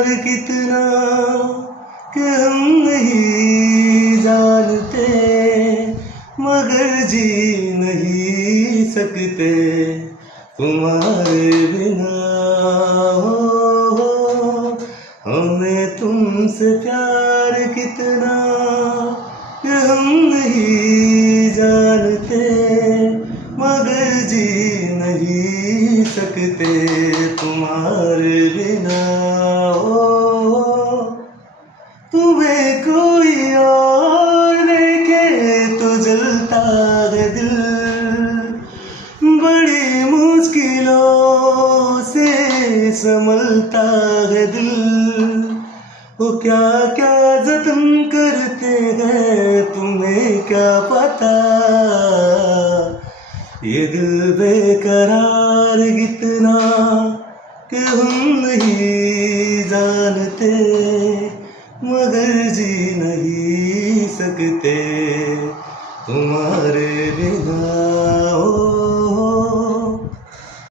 प्यार कितना कि हम नहीं जानते, मगर जी नहीं सकते तुम्हारे बिना। हो हमें तुमसे प्यार कितना कि हम नहीं जानते, मगर जी नहीं सकते तुम्हारे बिना। तुम्हें कोई और देखे तो जलता है दिल, बड़ी मुश्किलों से संभलता है दिल। वो क्या क्या जख्म करते हैं तुम्हें क्या पता, ये दिल बेकरार कितना कि हम नहीं जानते, मगर जी नहीं सकते तुम्हारे बिना।